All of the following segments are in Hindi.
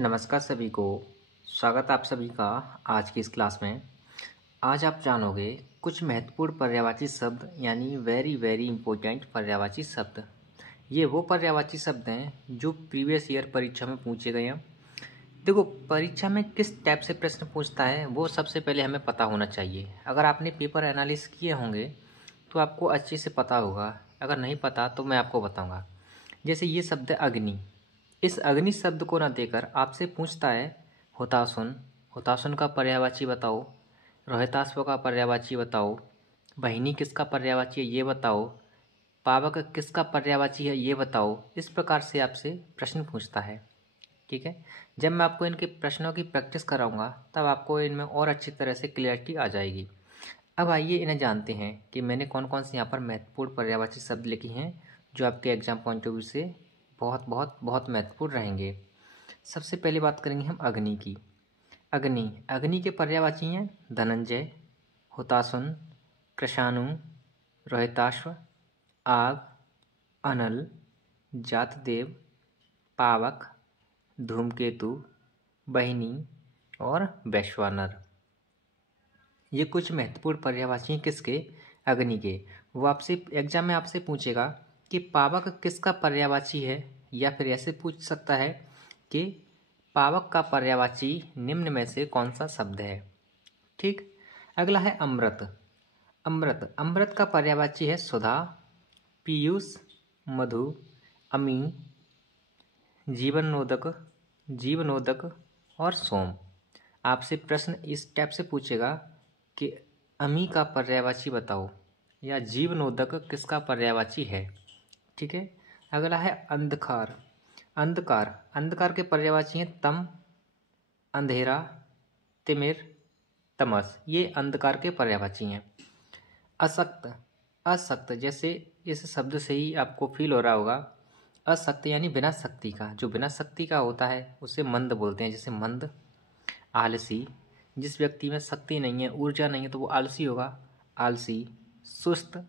नमस्कार सभी को। स्वागत आप सभी का आज की इस क्लास में। आज आप जानोगे कुछ महत्वपूर्ण पर्यायवाची शब्द यानी वेरी वेरी इंपॉर्टेंट पर्यायवाची शब्द। ये वो पर्यायवाची शब्द हैं जो प्रीवियस ईयर परीक्षा में पूछे गए हैं। देखो, परीक्षा में किस टाइप से प्रश्न पूछता है वो सबसे पहले हमें पता होना चाहिए। अगर आपने पेपर एनालिसिस किए होंगे तो आपको अच्छे से पता होगा, अगर नहीं पता तो मैं आपको बताऊँगा। जैसे ये शब्द है अग्नि। इस अग्नि शब्द को न देकर आपसे पूछता है हुताशुन। हुताशुन का पर्यायवाची बताओ। रोहिताश्व का पर्यायवाची बताओ। बहिनी किसका पर्यायवाची है ये बताओ। पावक किसका पर्यायवाची है ये बताओ। इस प्रकार से आपसे प्रश्न पूछता है। ठीक है, जब मैं आपको इनके प्रश्नों की प्रैक्टिस कराऊंगा तब आपको इनमें और अच्छी तरह से क्लियरिटी आ जाएगी। अब आइए इन्हें जानते हैं कि मैंने कौन कौन से यहाँ पर महत्वपूर्ण पर्यायवाची शब्द लिखे हैं जो आपके एग्जाम पॉइंट ऑफ व्यू से बहुत बहुत बहुत महत्वपूर्ण रहेंगे। सबसे पहले बात करेंगे हम अग्नि की। अग्नि अग्नि के पर्यायवाची हैं धनंजय, हुताशुन, कृशाणु, रोहिताश्व, आग, अनल, जातदेव, पावक, धूमकेतु, बहिनी और वैश्वानर। ये कुछ महत्वपूर्ण पर्यायवाची हैं किसके? अग्नि के। वो आपसे एग्जाम में आपसे पूछेगा कि पावक किसका पर्यायवाची है, या फिर ऐसे पूछ सकता है कि पावक का पर्यायवाची निम्न में से कौन सा शब्द है। ठीक। अगला है अमृत। अमृत अमृत का पर्यायवाची है सुधा, पीयूष, मधु, अमी, जीवनोदक, जीवनोदक और सोम। आपसे प्रश्न इस टाइप से पूछेगा कि अमी का पर्यायवाची बताओ या जीवनोदक किसका पर्यायवाची है। ठीक है। अगला है अंधकार। अंधकार अंधकार के पर्यायवाची हैं तम, अंधेरा, तिमिर, तमस। ये अंधकार के पर्यायवाची हैं। असक्त असक्त जैसे इस शब्द से ही आपको फील हो रहा होगा, असक्त यानी बिना शक्ति का। जो बिना शक्ति का होता है उसे मंद बोलते हैं। जैसे मंद, आलसी, जिस व्यक्ति में शक्ति नहीं है, ऊर्जा नहीं है तो वो आलसी होगा। आलसी, सुस्त,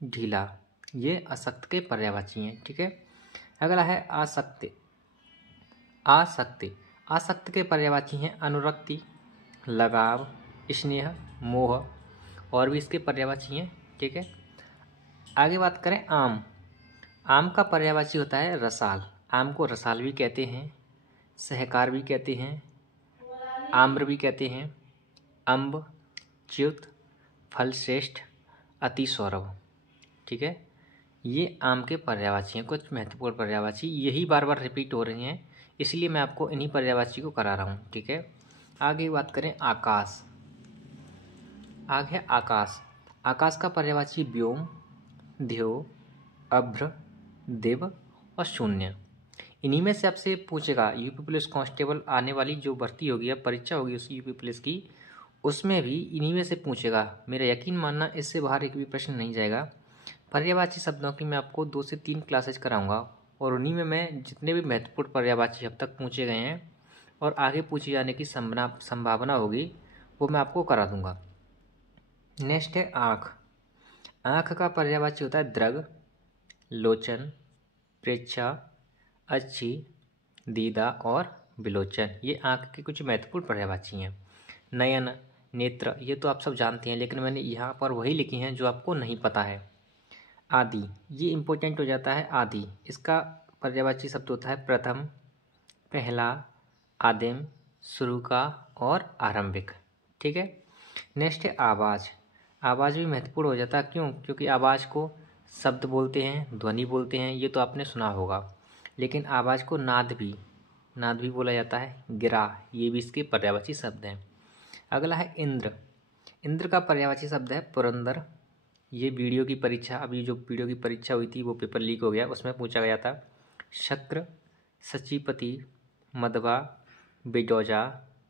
ढीला, ये असक्त के पर्यायवाची हैं। ठीक है। अगला है आसक्ति। आसक्ति आसक्त के पर्यायवाची हैं अनुरक्ति, लगाव, स्नेह, मोह और भी इसके पर्यायवाची हैं। ठीक है। आगे बात करें आम। आम का पर्यायवाची होता है रसाल। आम को रसाल भी कहते हैं, सहकार भी कहते हैं, आम्र भी कहते हैं, अम्ब, च्युत, फलश्रेष्ठ, अति सौरभ। ठीक है। ये आम के पर्यायवाची हैं, कुछ महत्वपूर्ण पर्यायवाची। यही बार बार रिपीट हो रही हैं, इसलिए मैं आपको इन्हीं पर्यायवाची को करा रहा हूँ। ठीक है। आगे बात करें आकाश। आगे है आकाश। आकाश का पर्यायवाची व्योम, ध्यो, अभ्र, दिव और शून्य। इन्हीं में से आपसे पूछेगा यूपी पुलिस कांस्टेबल आने वाली जो भर्ती होगी या परीक्षा होगी उस यूपी पुलिस की, उसमें भी इन्हीं में से पूछेगा। मेरा यकीन मानना इससे बाहर एक भी प्रश्न नहीं जाएगा। पर्यायवाची शब्दों की मैं आपको 2 से 3 क्लासेज कराऊंगा और उन्हीं में मैं जितने भी महत्वपूर्ण पर्यायवाची अब तक पूछे गए हैं और आगे पूछे जाने की संभावना होगी वो मैं आपको करा दूंगा। नेक्स्ट है आँख। आँख का पर्यायवाची होता है दृग, लोचन, प्रेक्षा, अच्छी, दीदा और विलोचन। ये आँख के कुछ महत्वपूर्ण पर्यायवाची हैं। नयन, नेत्र, ये तो आप सब जानते हैं, लेकिन मैंने यहाँ पर वही लिखी हैं जो आपको नहीं पता है। आदि, ये इम्पोर्टेंट हो जाता है। आदि इसका पर्यायवाची शब्द होता है प्रथम, पहला, आदिम, शुरू का और आरंभिक। ठीक है। नेक्स्ट है आवाज़। आवाज़ भी महत्वपूर्ण हो जाता है। क्यों? क्योंकि आवाज़ को शब्द बोलते हैं, ध्वनि बोलते हैं, ये तो आपने सुना होगा। लेकिन आवाज़ को नाद भी बोला जाता है। गिरा, ये भी इसके पर्यायवाची शब्द हैं। अगला है इंद्र। इंद्र का पर्यायवाची शब्द है पुरंदर। ये वीडियो की परीक्षा, अभी जो वीडियो की परीक्षा हुई थी वो पेपर लीक हो गया, उसमें पूछा गया था। शक्र, सचिपति, मधवा, बिडोजा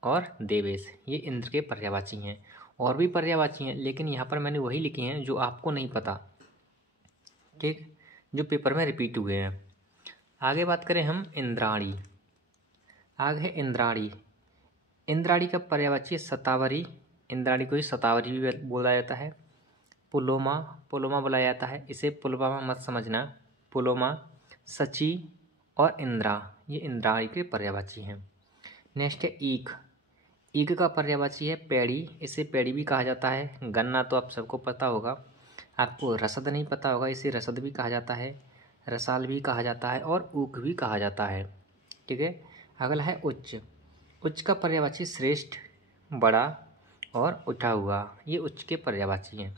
और देवेश, ये इंद्र के पर्यायवाची हैं। और भी पर्यायवाची हैं, लेकिन यहाँ पर मैंने वही लिखे हैं जो आपको नहीं पता। ठीक, जो पेपर में रिपीट हुए हैं। आगे बात करें हम इंद्राणी। आगे है इंद्राणी। इंद्राणी का पर्यायवाची है शतावरी। इंद्राणी को ही शतावरी भी बोला जाता है। पुलोमा बोला जाता है, इसे पुलवामा मत समझना। पुलोमा, सची और इंद्रा, ये इंद्राणी के पर्यायवाची हैं। नेक्स्ट है ईख। ईख का पर्यायवाची है पेड़ी। इसे पेड़ी भी कहा जाता है। गन्ना तो आप सबको पता होगा। आपको रसद नहीं पता होगा, इसे रसद भी कहा जाता है, रसाल भी कहा जाता है और ऊख भी कहा जाता है। ठीक है। अगला है उच्च। उच्च का पर्यायवाची श्रेष्ठ, बड़ा और उठा हुआ। ये उच्च के पर्यायवाची हैं।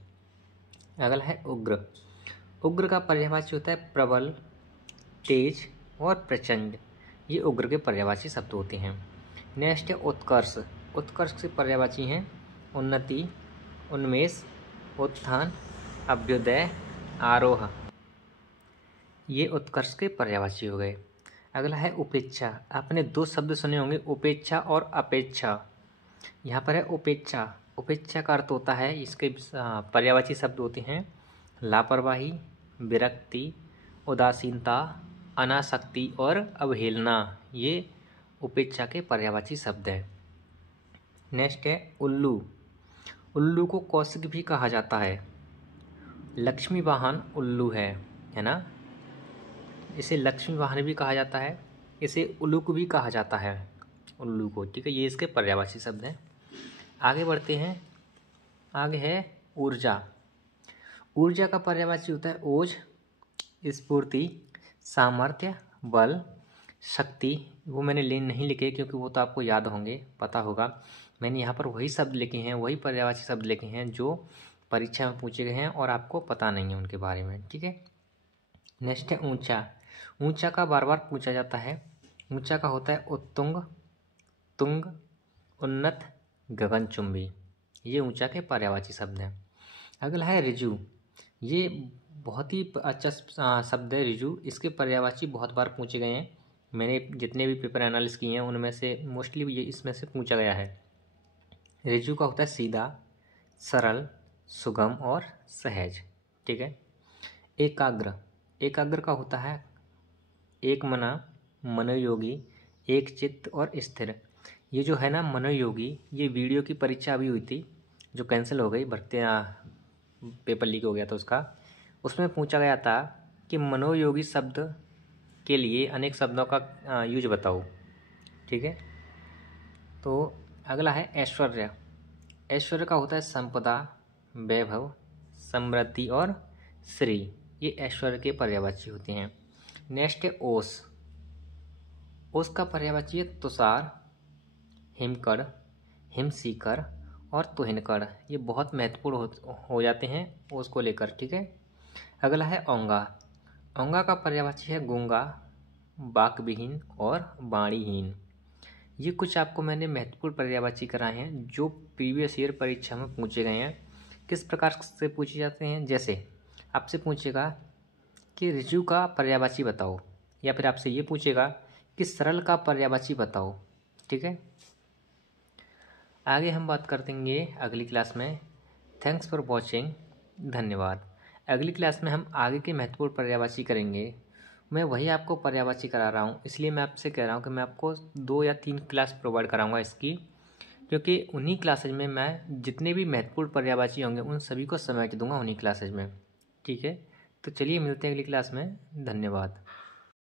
अगला है उग्र। उग्र का पर्यायवाची होता है प्रबल, तेज और प्रचंड। ये उग्र के पर्यायवाची शब्द होते हैं। नेक्स्ट है उत्कर्ष। उत्कर्ष के पर्यायवाची हैं उन्नति, उन्मेष, उत्थान, अभ्युदय, आरोह। ये उत्कर्ष के पर्यायवाची हो गए। अगला है उपेक्षा। आपने दो शब्द सुने होंगे, उपेक्षा और अपेक्षा। यहाँ पर है उपेक्षा। उपेक्षा का अर्थ होता है, इसके पर्यायवाची शब्द होते हैं लापरवाही, विरक्ति, उदासीनता, अनासक्ति और अवहेलना। ये उपेक्षा के पर्यायवाची शब्द है। नेक्स्ट है उल्लू। उल्लू को कौशिक भी कहा जाता है। लक्ष्मी वाहन उल्लू है ना। इसे लक्ष्मी वाहन भी कहा जाता है, इसे उल्लूक भी कहा जाता है, उल्लू को। ठीक है, ये इसके पर्यायवाची शब्द हैं। आगे बढ़ते हैं। आगे है ऊर्जा। ऊर्जा का पर्यायवाची होता है ओज, स्फूर्ति, सामर्थ्य, बल, शक्ति। वो मैंने नहीं लिखे क्योंकि वो तो आपको याद होंगे, पता होगा। मैंने यहाँ पर वही शब्द लिखे हैं, वही पर्यायवाची शब्द लिखे हैं जो परीक्षा में पूछे गए हैं और आपको पता नहीं है उनके बारे में। ठीक है। नेक्स्ट है ऊंचा। ऊंचा का बार बार पूछा जाता है। ऊंचा का होता है उत्तुंग, तुंग, उन्नत, गगनचुंबी। ये ऊंचा के पर्यायवाची शब्द हैं। अगला है ऋजु। ये बहुत ही अच्छा शब्द है ऋजु। इसके पर्यायवाची बहुत बार पूछे गए हैं। मैंने जितने भी पेपर एनालिसिस किए हैं उनमें से मोस्टली ये इसमें से पूछा गया है। ऋजु का होता है सीधा, सरल, सुगम और सहज। ठीक है। एकाग्र। एकाग्र का होता है एक मना, मनोयोगी, एक चित्त और स्थिर। ये जो है ना मनोयोगी, ये वीडियो की परीक्षा अभी हुई थी जो कैंसिल हो गई, भर्ती पेपर लीक हो गया था उसका। उसमें पूछा गया था कि मनोयोगी शब्द के लिए अनेक शब्दों का यूज बताओ। ठीक है। तो अगला है ऐश्वर्य। ऐश्वर्य का होता है संपदा, वैभव, समृद्धि और श्री। ये ऐश्वर्य के पर्यायवाची होते हैं। नेक्स्ट है ओस। ओस का पर्यायवाची है तुषार, हिमकड़, हिमशिखर और तुहिनकड़। ये बहुत महत्वपूर्ण हो जाते हैं ओस को लेकर। ठीक है। अगला है औंगा। औंगा का पर्यायवाची है गूंगा, बाकविहीन और वाणीहीन। ये कुछ आपको मैंने महत्वपूर्ण पर्यायवाची कराए हैं जो प्रीवियस ईयर परीक्षा में पूछे गए हैं। किस प्रकार से पूछे जाते हैं, जैसे आपसे पूछेगा कि ऋजु का पर्यायवाची बताओ, या फिर आपसे ये पूछेगा कि सरल का पर्यायवाची बताओ। ठीक है। आगे हम बात कर देंगे अगली क्लास में। Thanks for watching. धन्यवाद। अगली क्लास में हम आगे के महत्वपूर्ण पर्यायवाची करेंगे। मैं वही आपको पर्यायवाची करा रहा हूँ, इसलिए मैं आपसे कह रहा हूँ कि मैं आपको 2 या 3 क्लास प्रोवाइड कराऊंगा इसकी, क्योंकि उन्हीं क्लासेज में मैं जितने भी महत्वपूर्ण पर्यायवाची होंगे उन सभी को समेट दूंगा उन्हीं क्लासेज में। ठीक है। तो चलिए मिलते हैं अगली क्लास में। धन्यवाद।